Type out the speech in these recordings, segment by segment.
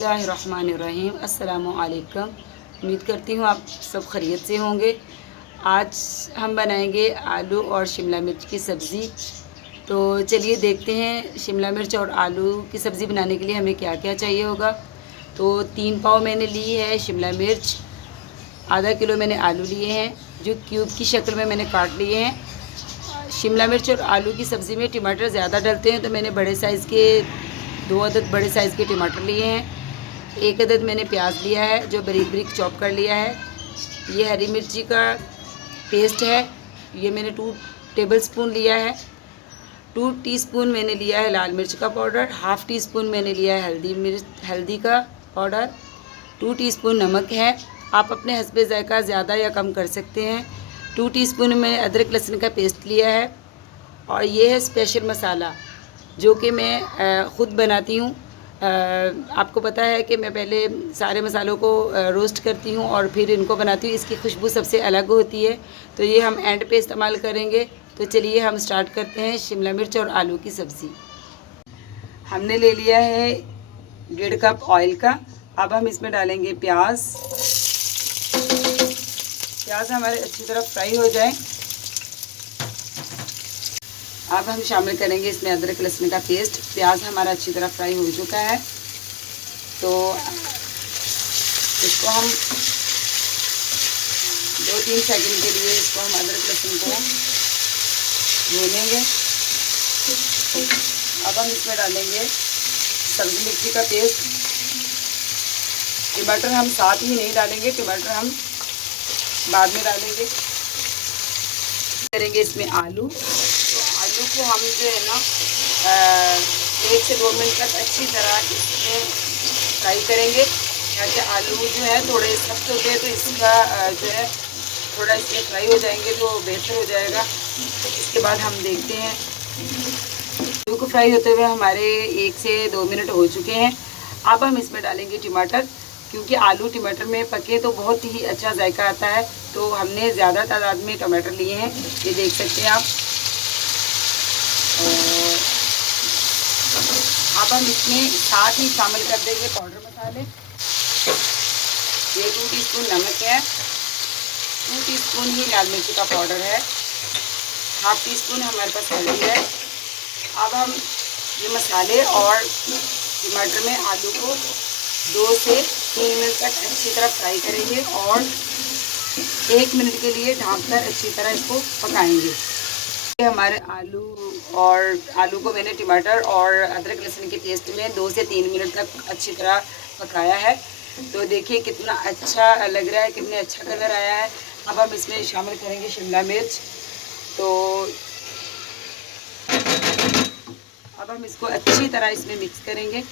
बिस्मिल्लाहिर्रहमानिर्रहीम। अस्सलामुअलैकुम। उम्मीद करती हूँ आप सब खैरियत से होंगे। आज हम बनाएंगे आलू और शिमला मिर्च की सब्ज़ी। तो चलिए देखते हैं शिमला मिर्च और आलू की सब्ज़ी बनाने के लिए हमें क्या क्या चाहिए होगा। तो 3 पाव मैंने ली है शिमला मिर्च, आधा किलो मैंने आलू लिए हैं जो क्यूब की शक्ल में मैंने काट लिए हैं। शिमला मिर्च और आलू की सब्ज़ी में टमाटर ज़्यादा डलते हैं तो मैंने बड़े साइज़ के 2 अदद बड़े साइज़ के टमाटर लिए हैं। 1 अदद मैंने प्याज लिया है जो बारीक बारीक चॉप कर लिया है। ये हरी मिर्ची का पेस्ट है, ये मैंने 2 टेबलस्पून लिया है। 2 टीस्पून मैंने लिया है लाल मिर्च का पाउडर। हाफ़ टी स्पून मैंने लिया है हल्दी का पाउडर। 2 टीस्पून नमक है, आप अपने हस्बे ज़ायका ज़्यादा या कम कर सकते हैं। 2 टीस्पून मैंने अदरक लहसुन का पेस्ट लिया है। और ये है स्पेशल मसाला जो कि मैं ख़ुद बनाती हूँ। आपको पता है कि मैं पहले सारे मसालों को रोस्ट करती हूँ और फिर इनको बनाती हूँ। इसकी खुशबू सबसे अलग होती है, तो ये हम एंड पे इस्तेमाल करेंगे। तो चलिए हम स्टार्ट करते हैं शिमला मिर्च और आलू की सब्ज़ी। हमने ले लिया है 1.5 कप ऑयल का। अब हम इसमें डालेंगे प्याज। प्याज हमारे अच्छी तरह फ्राई हो जाए। अब हम शामिल करेंगे इसमें अदरक लहसुन का पेस्ट। प्याज हमारा अच्छी तरह फ्राई हो चुका है, तो इसको हम 2-3 सेकंड के लिए इसको हम अदरक लहसुन को भूनेंगे। अब हम इसमें डालेंगे सब्ज़ी मिर्ची का पेस्ट। टमाटर हम साथ ही नहीं डालेंगे, टमाटर हम बाद में डालेंगे। करेंगे इसमें आलू। आलू को हम जो है ना 1 से 2 मिनट तक अच्छी तरह इसमें फ्राई करेंगे, ताकि आलू जो है थोड़े सख्त होते हैं तो इसका जो है थोड़ा इसमें फ्राई हो जाएंगे तो बेहतर हो जाएगा। इसके बाद हम देखते हैं आलू को फ्राई होते हुए हमारे 1 से 2 मिनट हो चुके हैं। अब हम इसमें डालेंगे टमाटर, क्योंकि आलू टमाटर में पके तो बहुत ही अच्छा जायका आता है, तो हमने ज़्यादा तादाद में टमाटर लिए हैं, ये देख सकते हैं आप। अब हम इसमें साथ ही शामिल कर देंगे पाउडर मसाले। ये 2 टीस्पून नमक है, 2 टीस्पून ही लाल मिर्च का पाउडर है, हाफ़ टी स्पून हमारे पास हल्दी है। अब हम ये मसाले और टमाटर में आलू को 2 से 3 मिनट तक अच्छी तरह फ्राई करेंगे और 1 मिनट के लिए ढककर अच्छी तरह इसको पकाएंगे। हमारे आलू को मैंने टमाटर और अदरक लहसुन के पेस्ट में 2 से 3 मिनट तक अच्छी तरह पकाया है। तो देखिए कितना अच्छा लग रहा है, कितने अच्छा कलर आया है। अब हम इसमें शामिल करेंगे शिमला मिर्च। तो अब हम इसको अच्छी तरह इसमें मिक्स करेंगे।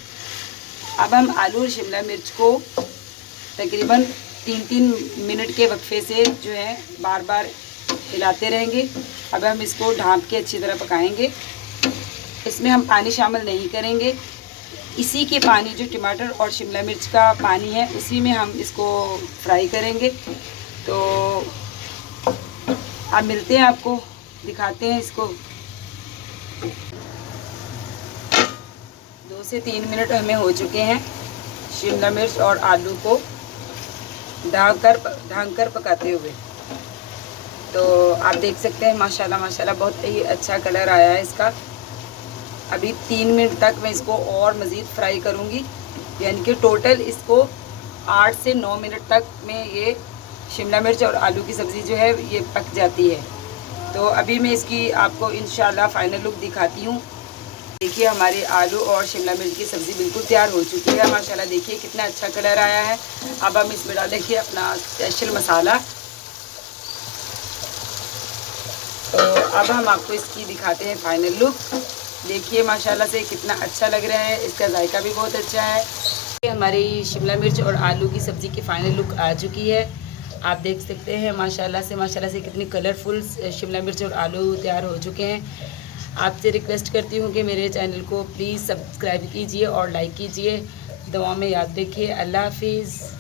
अब हम आलू और शिमला मिर्च को तकरीबन 3-3 मिनट के वक्फे से जो है बार बार हिलाते रहेंगे। अब हम इसको ढक के अच्छी तरह पकाएंगे। इसमें हम पानी शामिल नहीं करेंगे, इसी के पानी जो टमाटर और शिमला मिर्च का पानी है उसी में हम इसको फ्राई करेंगे। तो अब मिलते हैं, आपको दिखाते हैं इसको। 2 से 3 मिनट हमें हो चुके हैं शिमला मिर्च और आलू को ढक कर पकाते हुए। तो आप देख सकते हैं माशाल्लाह माशाल्लाह बहुत ही अच्छा कलर आया है इसका। अभी 3 मिनट तक मैं इसको और मज़ीद फ्राई करूँगी, यानी कि टोटल इसको 8 से 9 मिनट तक में ये शिमला मिर्च और आलू की सब्ज़ी जो है ये पक जाती है। तो अभी मैं इसकी आपको इंशाल्लाह फ़ाइनल लुक दिखाती हूँ। देखिए हमारे आलू और शिमला मिर्च की सब्ज़ी बिल्कुल तैयार हो चुकी है माशाल्लाह। देखिए कितना अच्छा कलर आया है। अब हम इसमें डालेंगे अपना स्पेशल मसाला। तो अब हम आपको इसकी दिखाते हैं फ़ाइनल लुक। देखिए माशाल्लाह से कितना अच्छा लग रहा है, इसका जायका भी बहुत अच्छा है। हमारी शिमला मिर्च और आलू की सब्ज़ी की फ़ाइनल लुक आ चुकी है। आप देख सकते हैं माशाल्लाह से कितनी कलरफुल शिमला मिर्च और आलू तैयार हो चुके हैं। आपसे रिक्वेस्ट करती हूँ कि मेरे चैनल को प्लीज़ सब्सक्राइब कीजिए और लाइक कीजिए। दुआ में याद रखिए। अल्लाह हाफिज़।